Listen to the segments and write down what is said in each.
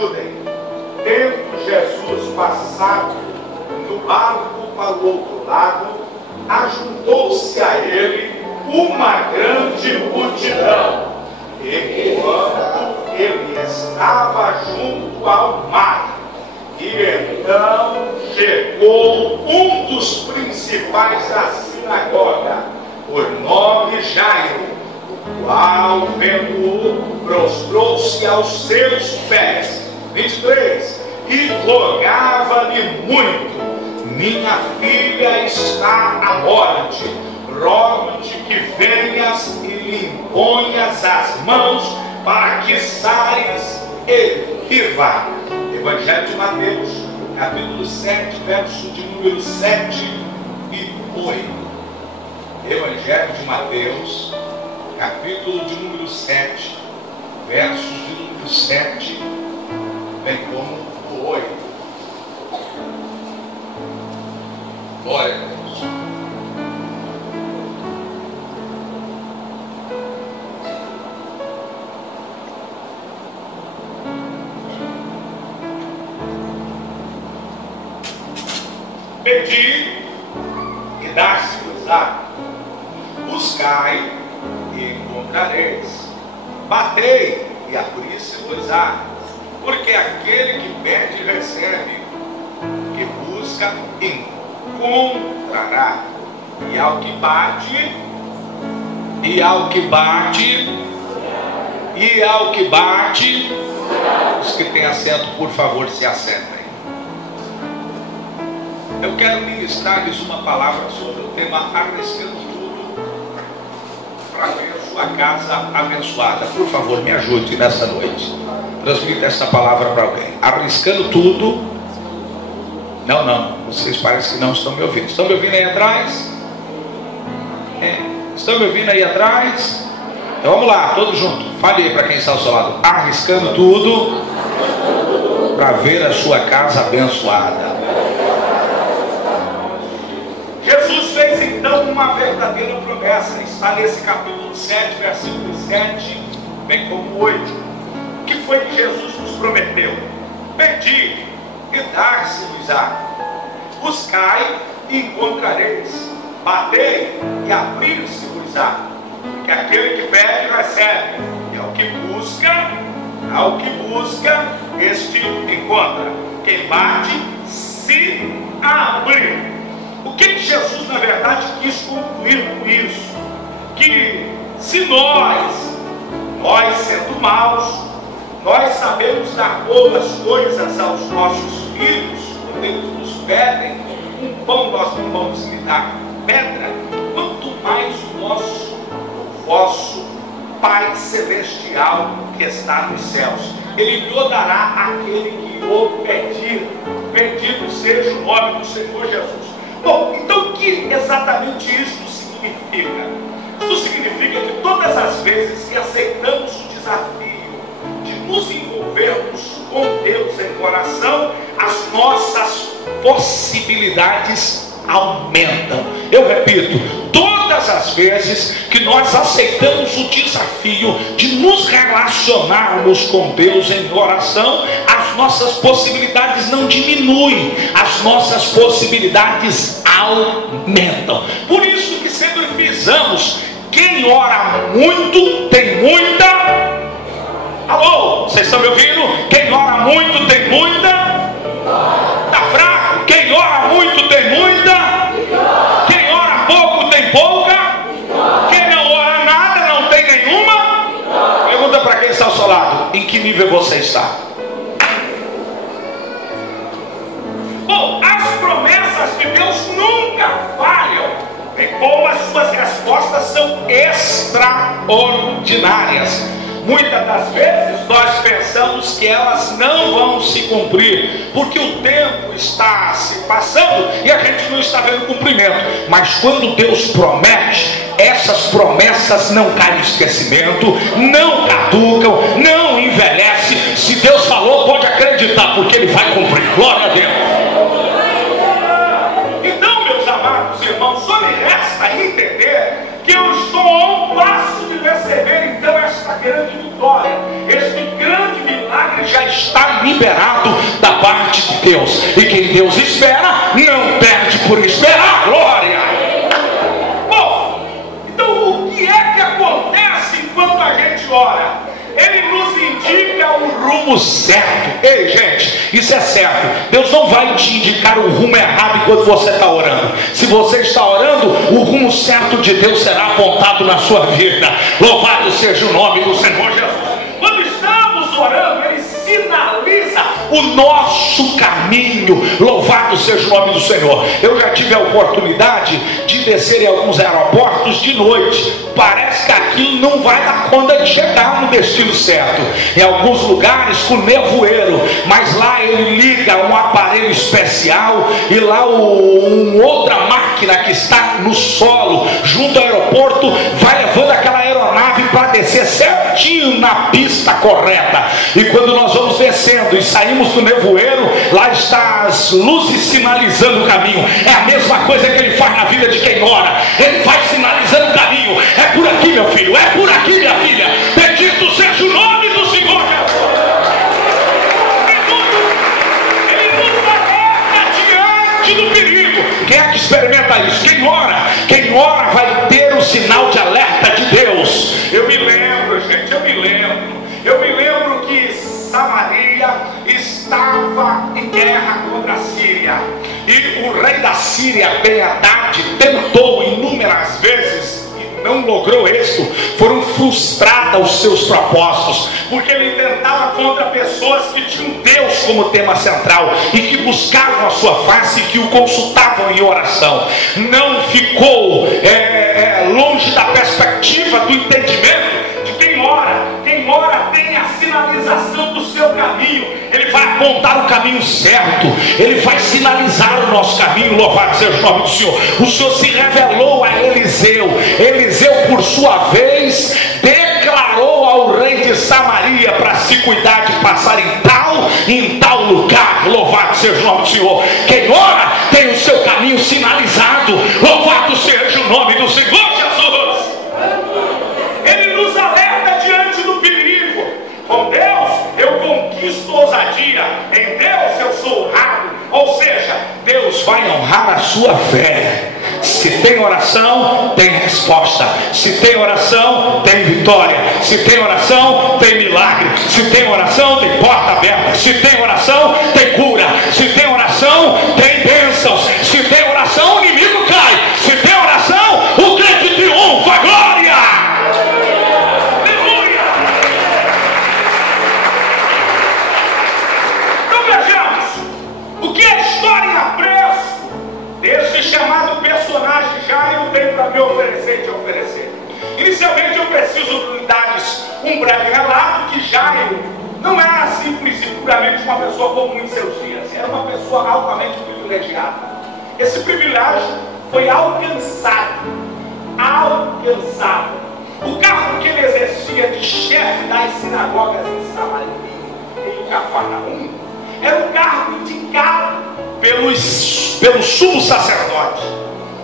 ajudem. Tendo Jesus passado do barco para o outro lado, ajuntou-se a ele uma grande multidão. E quando ele estava junto ao mar, e então chegou um dos principais da sinagoga, por nome Jairo, o qual, vendo-o, prostrou-se aos seus pés. 23. E rogava-lhe muito: minha filha está à morte, rogo-te que venhas e lhe imponhas as mãos para que saias e viva. Evangelho de Mateus, capítulo 7, verso de número 7 e 8. Evangelho de Mateus, capítulo de número 7, verso de número 7, bem como o 8. Glória a Deus. Pedi e dar-se-vos-á, buscai e encontrareis, batei e abrir-se-vos-á, porque aquele que pede recebe, que busca encontrará, e ao que bate, os que têm assento, por favor, se assentem. Eu quero ministrar-lhes uma palavra sobre o tema arriscando tudo para ver a sua casa abençoada. Por favor, me ajude nessa noite. Transmita essa palavra para alguém. Arriscando tudo. Não, vocês parecem que não estão me ouvindo. Estão me ouvindo aí atrás? Estão me ouvindo aí atrás? Então vamos lá, todos juntos. Fale aí para quem está ao seu lado. Arriscando tudo para ver a sua casa abençoada. Jesus fez então uma verdadeira promessa. Está nesse capítulo 7, versículo 7, bem como 8. O que foi que Jesus nos prometeu? Pedi e dar-se-vos-á, buscai e encontrareis, batei e abrir-se-vos-á, porque aquele que pede recebe, e ao que busca, este encontra. Quem bate, se abre. O que Jesus na verdade quis concluir com isso? Que se nós sendo maus, nós sabemos dar boas coisas aos nossos filhos, quando eles nos pedem um pão, nós não vamos lhe dar pedra, quanto mais o vosso Pai Celestial que está nos céus, Ele lhe dará aquele que o pedir. Bendito seja o nome do Senhor Jesus. Bom, então o que exatamente isso significa? Isso significa que todas as vezes que aceitamos o desafio de nos envolvermos com Deus em oração, as nossas possibilidades aumentam. Eu repito, todas as vezes que nós aceitamos o desafio de nos relacionarmos com Deus em oração, as nossas possibilidades não diminuem, as nossas possibilidades aumentam. Por isso que sempre frisamos: quem ora muito tem muita. Alô, vocês estão me ouvindo? Quem ora muito tem muita. Está fraco? Quem ora muito tem muita. Quem ora pouco tem pouca. Quem não ora nada não tem nenhuma. Pergunta para quem está ao seu lado: em que nível você está? Bom, as promessas de Deus nunca falham, bem como as suas respostas são extraordinárias. Muitas das vezes nós pensamos que elas não vão se cumprir, porque o tempo está se passando e a gente não está vendo cumprimento. Mas quando Deus promete, essas promessas não caem em esquecimento, não caducam, não envelhecem. Se Deus falou, pode acreditar, porque Ele vai cumprir. Glória a Deus. Então, meus amados irmãos, só me resta entender que eu estou a um passo de receber então esta grande vitória. Este grande milagre já está será liberado da parte de Deus. E quem Deus espera, não perde por esperar. Glória! Bom, então o que é que acontece enquanto a gente ora? Ele nos indica o rumo certo. Ei, gente, isso é certo. Deus não vai te indicar o rumo errado enquanto você está orando. Se você está orando, o rumo certo de Deus será apontado na sua vida. Louvado seja o nome do Senhor Jesus. Quando estamos orando, Ele sinaliza o nosso caminho. Louvado seja o nome do Senhor. Eu já tive a oportunidade de descer em alguns aeroportos de noite. Parece que aquilo não vai dar conta de chegar no destino certo. Em alguns lugares com nevoeiro, mas lá ele liga um aparelho especial e lá outra máquina que está no solo junto ao aeroporto vai levando aquela aeronave para descer certinho na pista correta. E quando nós vamos descendo e saímos do nevoeiro, lá está as luzes sinalizando o caminho. É a mesma coisa que ele faz na vida de quem ora. Ele vai sinalizando o caminho. É por aqui, meu filho, é por aqui, minha filha. Bendito seja o nome do Senhor Jesus. Ele nos alerta diante do perigo. Quem é que experimenta isso? Quem ora vai ter o sinal de alerta de Deus. Eu me lembro, gente, eu me lembro que Samaria estava em guerra contra a Síria, e o rei da Síria, Ben-Hadad, tentou inúmeras vezes e não logrou êxito. Foram frustrados os seus propósitos, porque ele tentava contra pessoas que tinham Deus como tema central e que buscavam a sua face e que o consultavam em oração. Não ficou longe da perspectiva do entendimento de quem ora. Quem ora tem a sinalização do seu caminho. Ele vai apontar o caminho certo. Ele vai sinalizar o nosso caminho. Louvado seja o nome do Senhor. O Senhor se revelou a Eliseu. Eliseu, por sua vez, declarou ao rei de Samaria para se cuidar de passar em tal lugar. Louvado seja o nome do Senhor. Quem ora tem o seu caminho sinalizado. Louvado seja o nome do Senhor Jesus. Ele nos alerta diante do perigo. Com Deus eu conquisto ousadia. Em Deus eu sou honrado. Ou seja, Deus vai honrar a sua fé. Se tem oração, tem resposta. Se tem oração, tem vitória. Se tem oração, tem milagre. Se tem oração, tem porta aberta. Se tem oração, tem cura. Se tem oração, tem bênçãos. Se tem oração, o inimigo cai. Se tem oração, o crente triunfa. Glória! Aleluia! Então vejamos o que a história aprende desse chamado personagem Jairo tem para me oferecer e te oferecer. Inicialmente eu preciso dar-lhes um breve relato que Jairo não era simples e puramente uma pessoa comum em seus dias. Era uma pessoa altamente privilegiada. Esse privilégio foi alcançado. O cargo que ele exercia de chefe das sinagogas em Samaria, em Cafarnaum, era um cargo indicado pelo sumo sacerdote.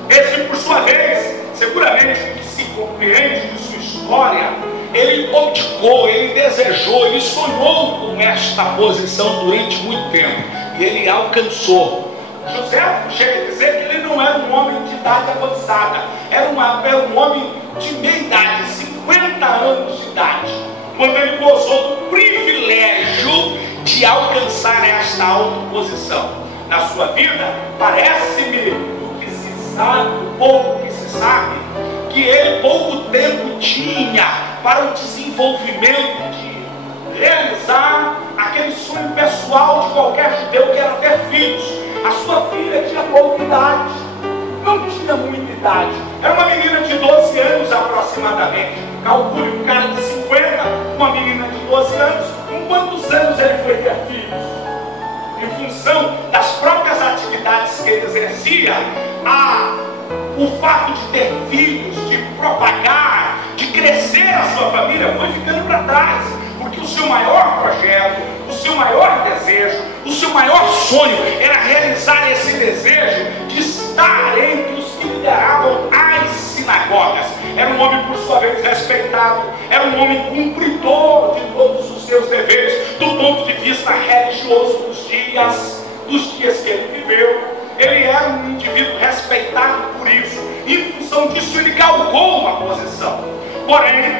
Esse, por sua vez, seguramente que se compreende de sua história, ele optou, ele desejou, ele sonhou com esta posição durante muito tempo, e ele alcançou. José chega a dizer que ele não era um homem de idade avançada, era um homem de meia idade, 50 anos de idade, quando ele gozou do privilégio de alcançar esta alta posição. Na sua vida, parece-me, do que se sabe, do pouco que se sabe, que ele pouco tempo tinha para o desenvolvimento de realizar aquele sonho pessoal de qualquer judeu, que era ter filhos. A sua filha tinha pouca idade, não tinha muita idade, era uma menina de 12 anos aproximadamente. Calcule um cara de 50, uma menina de 12 anos, com quantos anos ele foi ter filhos? Em função das próprias atividades que ele exercia, o fato de ter filhos, de propagar, de crescer a sua família, foi ficando para trás, porque o seu maior projeto, o seu maior desejo, o seu maior sonho era realizar esse desejo de estar entre os que lideravam as sinagogas. Era um homem, por sua vez, respeitado, era um homem cumpridor de todos os seus deveres, do ponto de vista religioso dos dias que ele viveu. Ele era um indivíduo respeitado por isso. Em função disso, ele galgou uma posição. Porém,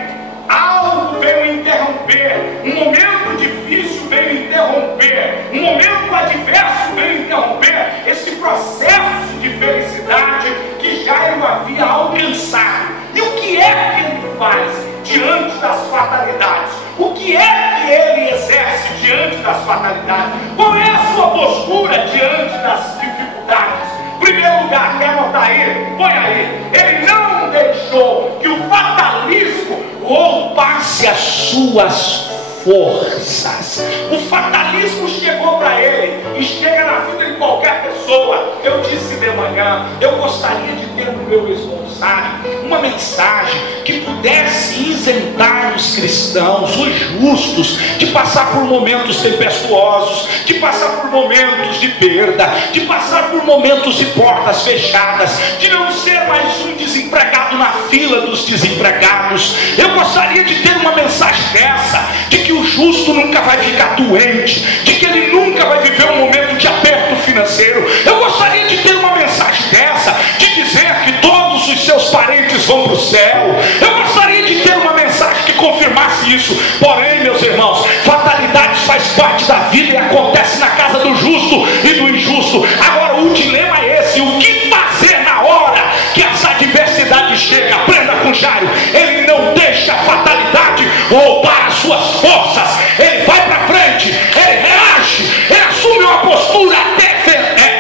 algo veio interromper. Um momento difícil veio interromper. Um momento adverso veio interromper esse processo de felicidade que Jairo havia alcançado. E o que é que ele faz diante das fatalidades? O que é que ele exerce diante das fatalidades? Qual é a sua postura diante das dificuldades? Em primeiro lugar, quer anotar aí? Põe aí. Ele não deixou que o fatalismo roubasse as suas forças. O fatalismo chegou para ele e chega na vida de qualquer pessoa. Eu disse de manhã, eu gostaria de ter no meu esboçado uma mensagem que pudesse isentar os cristãos, os justos, de passar por momentos tempestuosos, de passar por momentos de perda, de passar por momentos de portas fechadas, de não ser mais um desempregado na fila dos desempregados. Eu gostaria de ter uma mensagem dessa, de que o justo nunca vai ficar doente, de que ele nunca vai viver um momento de aperto financeiro. Eu gostaria de ter uma mensagem dessa, de dizer que todos os seus parentes vão para o céu. Eu gostaria de ter uma mensagem que confirmasse isso. Porém, meus irmãos, fatalidades faz parte da vida e acontece na casa do justo e do injusto. Agora, o dilema é esse: o que fazer na hora que essa adversidade chega? Aprenda com Jairo. Ele não deixa a fatalidade roubar as suas forças. Ele vai para frente, ele reage, ele assume uma postura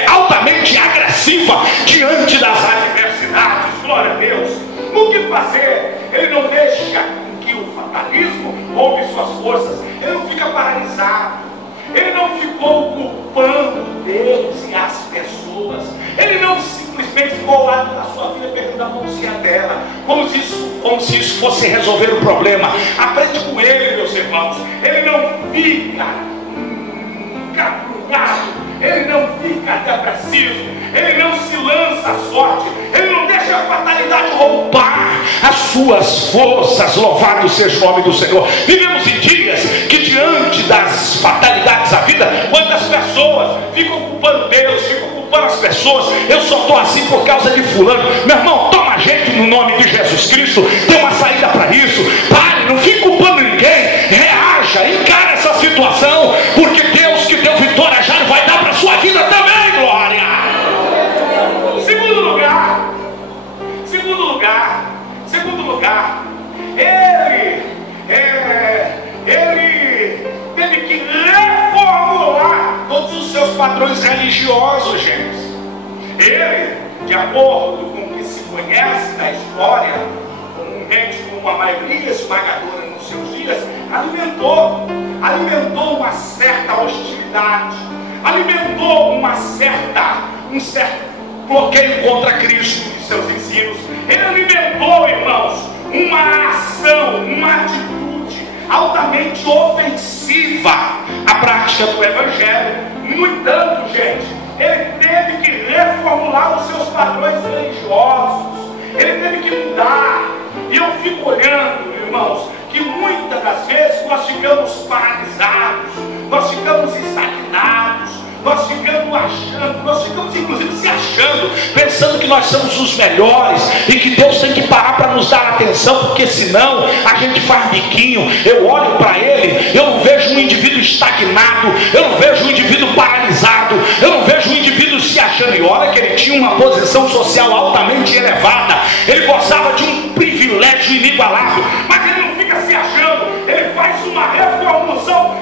altamente agressiva diante das adversidades. Glória a Deus. O que fazer? Ele não deixa que o fatalismo roube suas forças. Ele não fica paralisado. Ele não ficou culpando Deus e as pessoas. Ele não simplesmente ficou lá na sua vida pegando a mãozinha dela, como se isso fosse resolver o problema. Aprende com ele, meus irmãos. Ele não fica encapulhado, ele não fica depressivo, ele não se lança à sorte, ele não deixa a fatalidade roubar as suas forças. Louvado seja o nome do Senhor. Vivemos em dias que, diante das fatalidades da vida, quantas pessoas ficam culpando Deus, ficam culpando as pessoas. Eu só estou assim por causa de fulano. Meu irmão, toma jeito no nome de Jesus Cristo. Tem uma saída para isso. Pare, não fique culpando ninguém. Reaja, encara essa situação, porque Deus que deu vitória já vai dar para a sua vida também. Glória. Segundo lugar, ele teve que reformular todos os seus padrões religiosos, gente. Ele, de acordo com o que se conhece da história, comumente como a maioria esmagadora nos seus dias, alimentou uma certa hostilidade, alimentou um certo bloqueio contra Cristo e seus ensinos. Ele alimentou, irmãos, uma ação, uma atitude altamente ofensiva à prática do Evangelho. No entanto, gente, ele teve que reformular os seus padrões religiosos, ele teve que mudar. E eu fico olhando, irmãos, que muitas das vezes nós ficamos paralisados, nós ficamos estagnados, nós ficamos inclusive se achando, pensando que nós somos os melhores e que Deus tem que parar para nos dar atenção, porque senão a gente faz biquinho. Eu olho para ele, eu não vejo um indivíduo estagnado, eu não vejo um indivíduo paralisado, eu não vejo um indivíduo se achando. E olha que ele tinha uma posição social altamente elevada, ele gozava de um privilégio inigualável, mas ele não fica se achando. Ele faz uma reformulação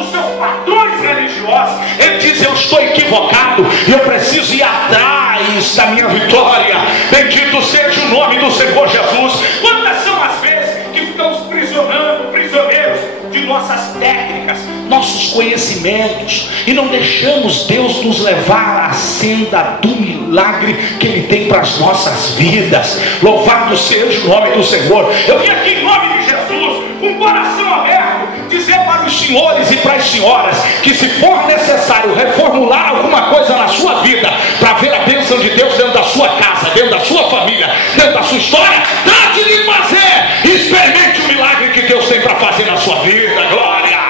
dos seus padrões religiosos. Ele diz: eu estou equivocado e eu preciso ir atrás da minha vitória. Bendito seja o nome do Senhor Jesus. Quantas são as vezes que ficamos prisioneiros de nossas técnicas, nossos conhecimentos, e não deixamos Deus nos levar à senda do milagre que Ele tem para as nossas vidas. Louvado seja o nome do Senhor. Eu vim aqui em nome de Jesus, com o coração aberto, dizer para os senhores e para as senhoras que, se for necessário reformular alguma coisa na sua vida para ver a bênção de Deus dentro da sua casa, dentro da sua família, dentro da sua história, trate de fazer. Experimente o milagre que Deus tem para fazer na sua vida. Glória.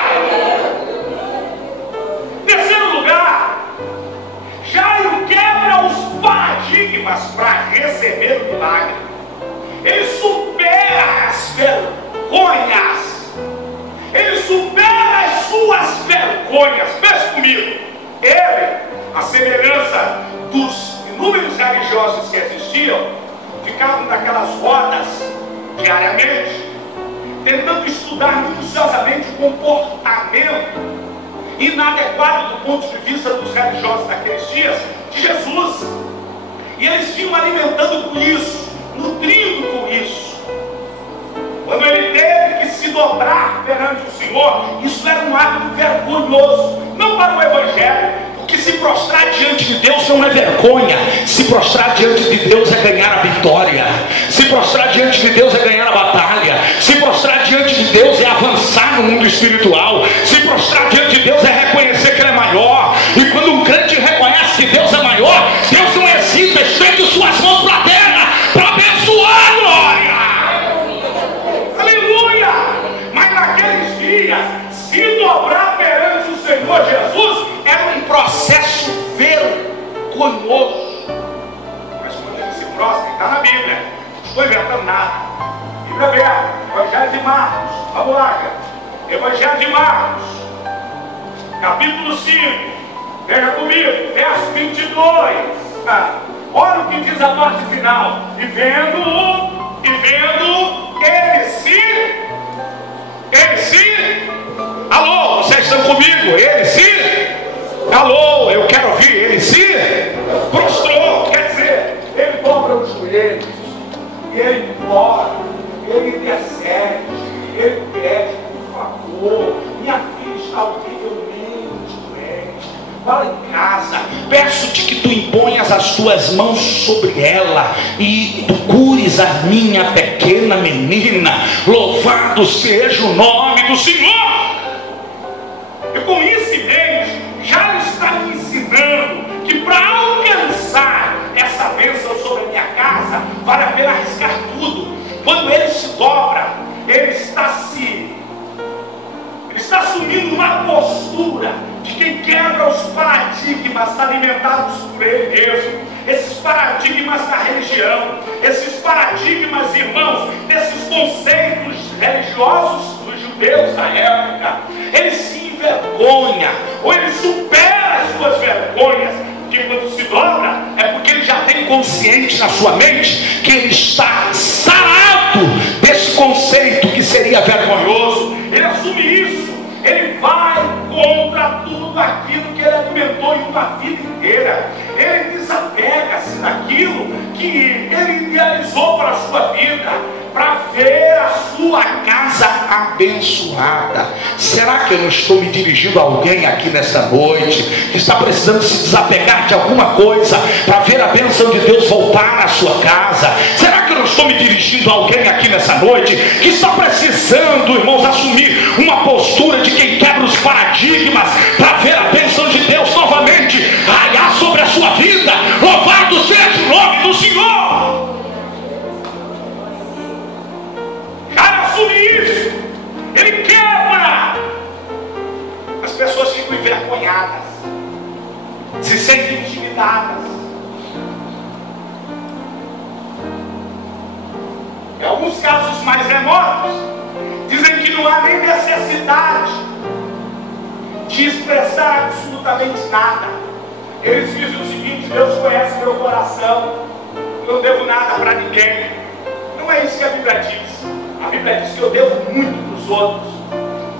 milagre. Ele supera as vergonhas. Ele supera as suas vergonhas. Pense comigo. Ele, a semelhança dos inúmeros religiosos que existiam, ficavam naquelas rodas diariamente, tentando estudar minuciosamente o comportamento inadequado do ponto de vista dos religiosos daqueles dias de Jesus. E eles vinham alimentando com isso, nutrindo com isso. Quando ele teve que se dobrar perante o Senhor, isso era um ato vergonhoso, não para o Evangelho, porque se prostrar diante de Deus não é vergonha. Se prostrar diante de Deus é ganhar a vitória. Se prostrar diante de Deus é ganhar a batalha. Se prostrar diante de Deus é avançar no mundo espiritual. Se prostrar diante de Deus é reconhecer que Ele é maior. E quando um crente reconhece que Deus é maior, Deus não hesita, estende suas mãos para a terra para abençoar a glória. Aleluia! Mas naqueles dias, se dobrar perante o Senhor Jesus era um processo vergonhoso. Mas quando ele se prostra, está na Bíblia, não estou inventando nada. Bíblia aberta, Evangelho de Marcos, vamos lá, cara. Evangelho de Marcos, capítulo 5, veja comigo, verso 22. Olha o que diz a parte final. E vendo, alô, vocês estão comigo? Alô, eu quero ouvir. Ele se prostrou, quer dizer, ele dobra os joelhos, e ele implora, ele intercede, ele pede, por favor, minha filha está horrivelmente doente, fala em casa, peço-te que tu imponhas as tuas mãos sobre ela e tu cures a minha pequena menina. Louvado seja o nome do Senhor. E com isso em mente, já está me ensinando que para alcançar essa bênção sobre a minha casa, vale a pena arriscar tudo. Quando ele se dobra, ele está assumindo uma postura de quem quebra os paradigmas alimentados por ele mesmo. Esses paradigmas da religião, esses paradigmas, irmãos, desses conceitos religiosos dos judeus da época. Ele se envergonha, ou ele supera as suas vergonhas, porque quando se dobra, é porque ele já tem consciente na sua mente que ele está sarado desse conceito que seria vergonhoso. Ele assume isso, ele vai contra tudo aquilo que ele alimentou em uma vida inteira. Ele desapega-se daquilo que ele idealizou para a sua vida, para ver a sua casa abençoada. Será que eu não estou me dirigindo a alguém aqui nessa noite que está precisando se desapegar de alguma coisa para ver a bênção de Deus voltar na sua casa? Será que eu não estou me dirigindo a alguém aqui nessa noite que está precisando, irmãos, assumir uma postura de quem quebra os paradigmas para ver a bênção de Deus novamente raiar sobre a sua vida? Louvado seja o nome do Senhor. Cara, assume isso. Ele quebra. As pessoas ficam envergonhadas, se sentem intimidadas. Em alguns casos mais remotos, dizem que não há nem necessidade de expressar absolutamente nada. Eles dizem o seguinte: Deus conhece meu coração, eu não devo nada para ninguém. Não é isso que a Bíblia diz. A Bíblia diz que eu devo muito para os outros.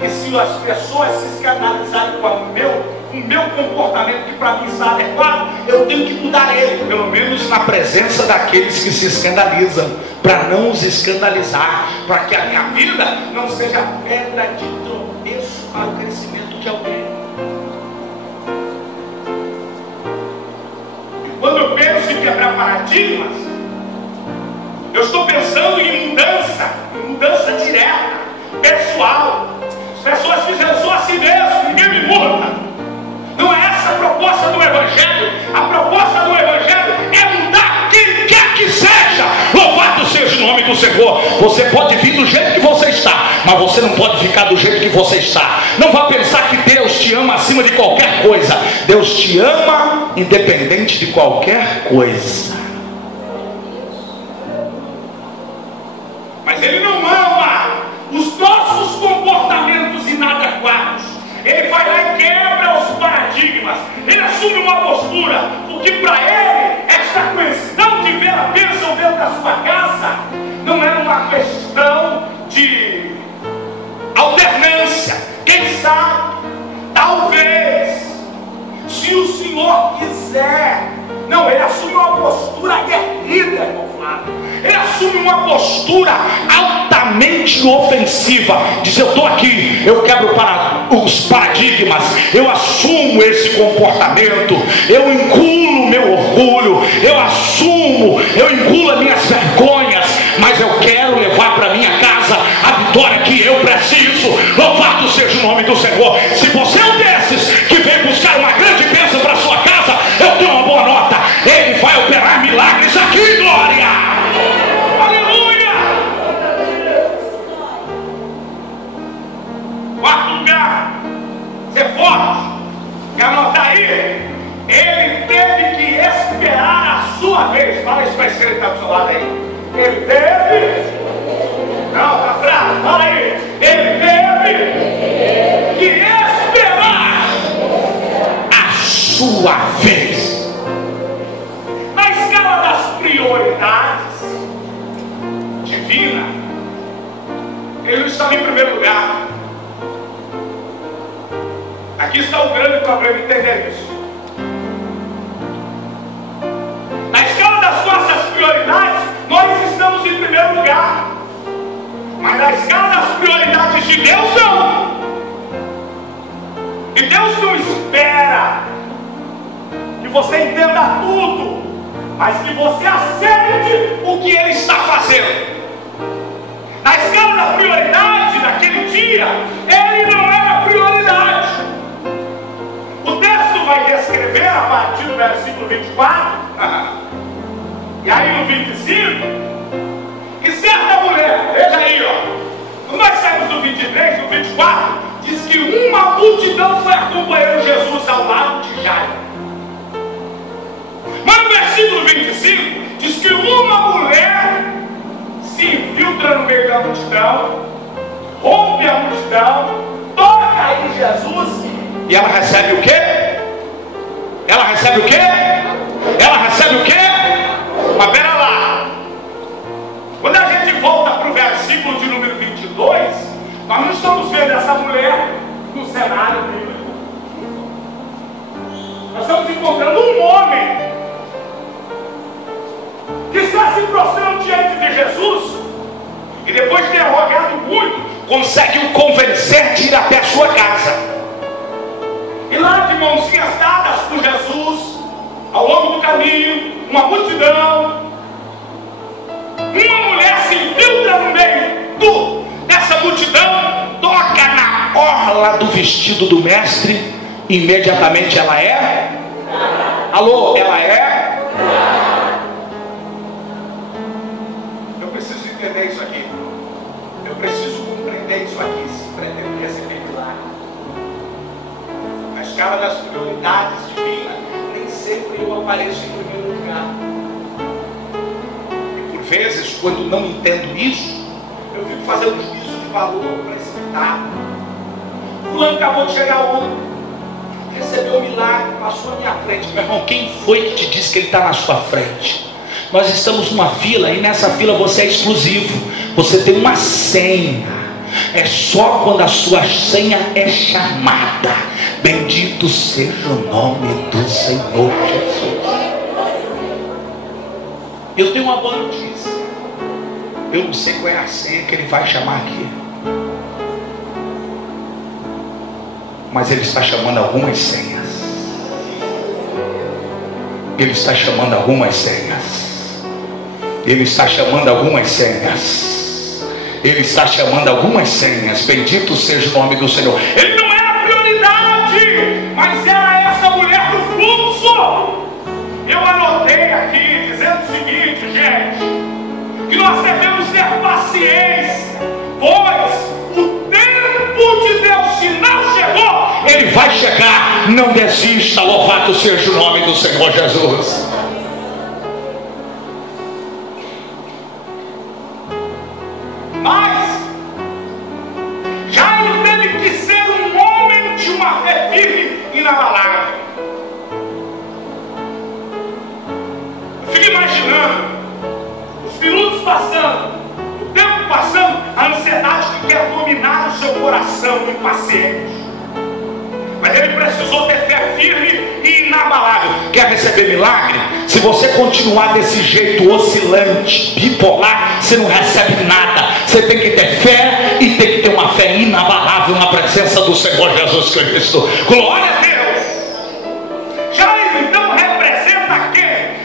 E se as pessoas se escandalizarem com o meu comportamento, que para mim está adequado, eu tenho que mudar ele, pelo menos na presença daqueles que se escandalizam, para não os escandalizar, para que a minha vida não seja pedra de tropeço para o crescimento de alguém. Quando eu penso em quebrar paradigmas, eu estou pensando em mudança direta, pessoal. As pessoas dizem: eu sou assim mesmo, ninguém me muda. Não é essa a proposta do Evangelho. A proposta do Evangelho é mudar quem quer que seja. Louvado seja o nome do Senhor. Você pode vir do jeito que você está, mas você não pode ficar do jeito que você está. Não vá pensar que Deus te ama acima de qualquer coisa. Deus te ama independente de qualquer coisa. paradigmas, ele assume uma postura, porque para ele, esta questão de ver a bênção dentro da sua casa, não era uma questão de alternância. Quem sabe, talvez, se o Senhor quiser. Não, ele assume uma postura aguerrida, irmão Flávio. Ele assume uma postura altamente ofensiva. Diz: eu estou aqui, eu quebro os paradigmas, eu assumo esse comportamento, eu engulo meu orgulho, eu engulo as minhas vergonhas, mas eu quero levar para minha casa a vitória que eu preciso. Louvado seja o nome do Senhor. Se você é um desses que vem buscar uma grande bênção para sua casa, eu tenho uma boa nota: ele vai operar milagres aqui, glória! Aleluia! Quarto lugar, ser forte. Quer anotar aí? Ele teve que esperar a sua vez. Fala isso para esse que está do seu lado aí. Ele teve. Não, tá fraco, fala aí. Ele teve que esperar a sua vez. Na escala das prioridades divinas, ele não estava em primeiro lugar. Aqui está o grande problema, entender isso. Na escala das nossas prioridades, nós estamos em primeiro lugar. Mas na escala das prioridades de Deus, não. E Deus não espera que você entenda tudo, mas que você aceite o que Ele está fazendo. Na escala da prioridade, naquele dia, Ele não era prioridade. O texto vai descrever, a partir do versículo 24, e aí no 25, que certa mulher, veja aí, ó, quando nós saímos do 23, no 24, diz que uma multidão foi acompanhando Jesus ao lado de Jairo. Mas no versículo 25, diz que uma mulher se infiltra no meio da multidão, rompe a multidão, toca em Jesus, e ela recebe o quê? Ela recebe o quê? Ela recebe o quê? Mas pera lá. Quando a gente volta para o versículo de número 22, nós não estamos vendo essa mulher no cenário bíblico. Nós estamos encontrando um homem que está se prostrando diante de Jesus, e depois de ter rogado muito, consegue o convencer de ir até a sua casa. E lá, de mãozinhas dadas por Jesus, ao longo do caminho, uma multidão, uma mulher se infiltra no meio dessa multidão, toca na orla do vestido do mestre, imediatamente ela é? Alô, ela é? Eu preciso entender isso aqui. Eu preciso compreender isso aqui, se pretendo receber milagre. Na escala das prioridades divinas, nem sempre eu apareço em primeiro lugar. E por vezes, quando não entendo isso, eu fico fazendo juízo de valor precipitado. Fulano acabou de chegar ontem, recebeu um milagre, passou à minha frente. Meu irmão, quem foi que te disse que ele está na sua frente? Nós estamos numa fila, e nessa fila você é exclusivo. Você tem uma senha. É só quando a sua senha é chamada. Bendito seja o nome do Senhor Jesus. Eu tenho uma boa notícia. Eu não sei qual é a senha que ele vai chamar aqui, mas ele está chamando algumas senhas. Ele está chamando algumas senhas. Ele está chamando algumas senhas. Ele está chamando algumas senhas. Bendito seja o nome do Senhor. Ele não era prioridade, mas era essa mulher do fluxo. Eu anotei aqui dizendo o seguinte, gente, que nós devemos ter paciência, pois o tempo de Deus, se não chegou, ele vai chegar. Não desista. Louvado seja o nome do Senhor Jesus. Mas Jairo teve que ser um homem de uma fé firme e inabalável. passando, a ansiedade que quer dominar o seu coração impaciente. Mas ele precisou ter fé firme e inabalável. Quer receber milagre? Se você continuar desse jeito oscilante, bipolar, você não recebe nada. Você tem que ter fé e tem que ter uma fé inabalável na presença do Senhor Jesus Cristo. Glória a Deus. Jairo então representa quem?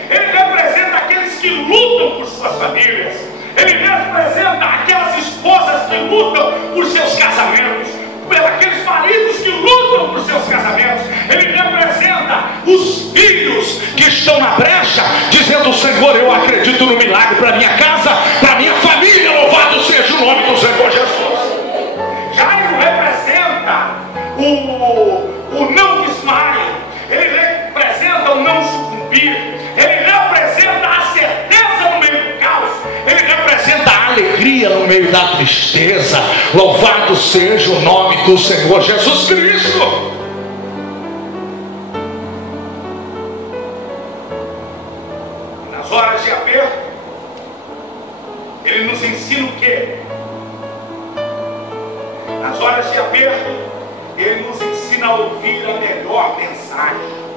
Ele representa aqueles que lutam por suas famílias. Ele representa aquelas esposas que lutam por seus casamentos, aqueles maridos que lutam por seus casamentos. Ele representa os filhos que estão na brecha, dizendo: Senhor, eu acredito no milagre para minha casa, para minha família, louvado seja o nome do Senhor Jesus. Jairo representa o não desmaio, ele representa o não sucumbir, ele representa a certeza no meio do caos, ele representa a alegria no meio da tristeza. Louvado seja o nome do Senhor Jesus Cristo. Nas horas de aperto, ele nos ensina o quê? Nas horas de aperto, ele nos ensina a ouvir a melhor mensagem.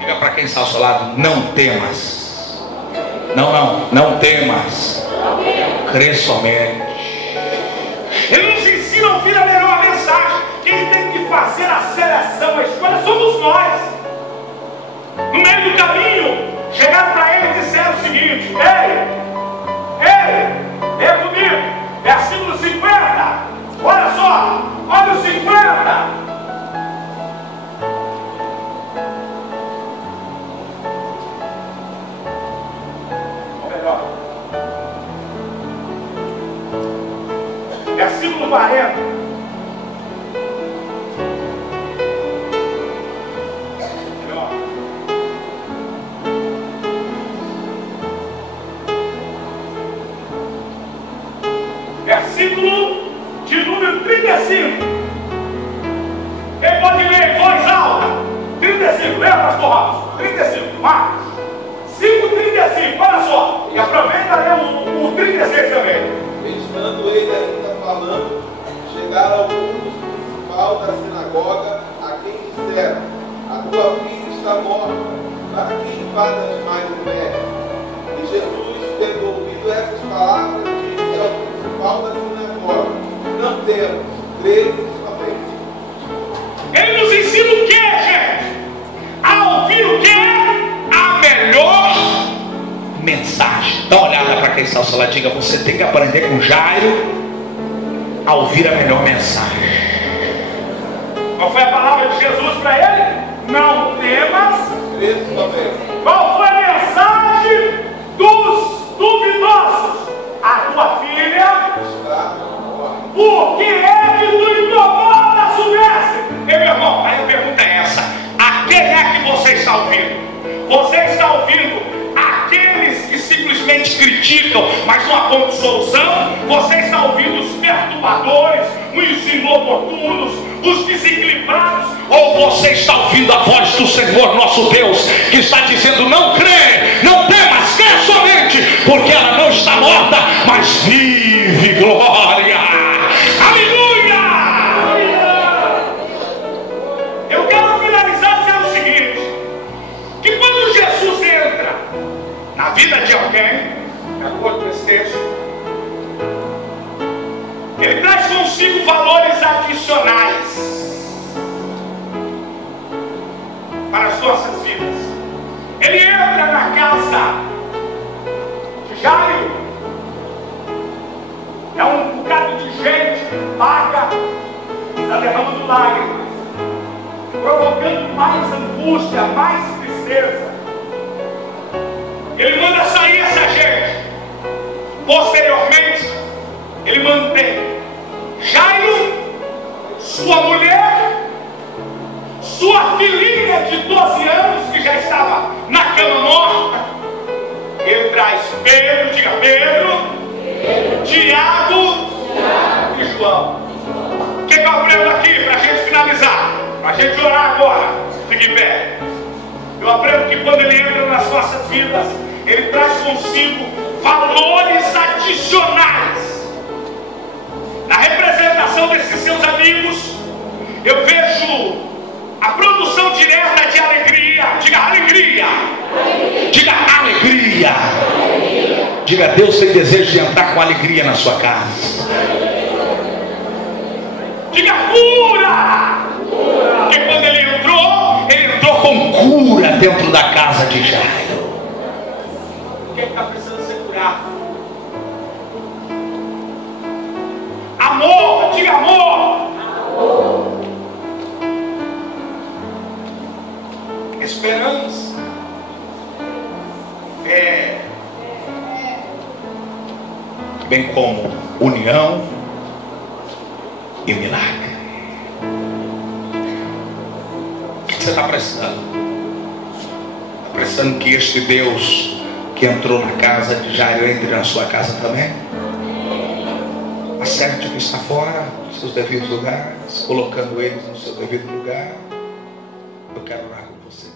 Diga para quem está ao seu lado: não temas. Não temas. Crê somente. Ele nos ensina a ouvir a melhor mensagem. Quem tem que fazer a seleção, a escolha, somos nós. No meio do caminho, chegaram para ele e disseram o seguinte: Ei, vem comigo, versículo 50. Olha só, olha o 50. Versículo 40. Versículo de número 35. Quem pode ler em voz alta? 35, lembra, pastor Robson? 35, Marcos 5:35, olha só. E aproveita ler o 36 também. Estando ele ainda falando, chegaram alguns dos principais da sinagoga, a quem disseram: a tua filha está morta, para que invadas mais o médico? E Jesus, tendo ouvido essas palavras, disse ao principal da sinagoga: não temos, crede somente. Ele nos ensina o que, gente? A ouvir o que? A melhor mensagem. Dá uma olhada para quem está ao seu lado. Diga: você tem que aprender com Jairo a ouvir a melhor mensagem. Qual foi a palavra de Jesus para ele? Não temas. Qual foi a mensagem dos duvidosos? A tua filha está morta. Por que é que tu incomodas o mestre? Meu irmão, aí a pergunta é essa: a quem é que você está ouvindo? Você está ouvindo aqueles que simplesmente criticam, mas não apontam solução? Você está ouvindo os perturbadores, os inoportunos, os desequilibrados? Ou você está ouvindo a voz do Senhor nosso Deus, que está dizendo: não crê, não temas, crê somente, porque ela não está morta, mas vive. Glória, aleluia. Eu quero finalizar dizendo o seguinte: que quando Jesus entra na vida de alguém, de acordo com esse texto, ele traz consigo valores adicionais para as nossas vidas. Ele entra na casa de Jairo, é um bocado de gente paga, está derramando lágrimas, provocando mais angústia, mais tristeza. Ele manda sair essa gente. Posteriormente, ele mantém Jairo, sua mulher, sua filhinha de 12 anos, que já estava na cama morta. Ele traz Pedro, diga Pedro, Tiago e João. O que eu aprendo aqui para a gente finalizar? Para a gente orar agora. Fique em pé. Eu aprendo que quando ele entra nas nossas vidas, ele traz consigo valores adicionais. Na representação desses seus amigos, eu vejo a produção direta de alegria. Diga alegria. Diga alegria. Diga, Deus tem desejo de entrar com alegria na sua casa. Diga cura. Porque quando ele entrou com cura dentro da casa de Jairo. O que está precisando ser curado? Amor. Diga amor. Esperança, fé, bem como união e milagre. O que você está precisando? Está precisando que este Deus que entrou na casa de Jairo entre na sua casa também? Acerte o que está fora dos seus devidos lugares, colocando eles no seu devido lugar. Eu quero orar com você.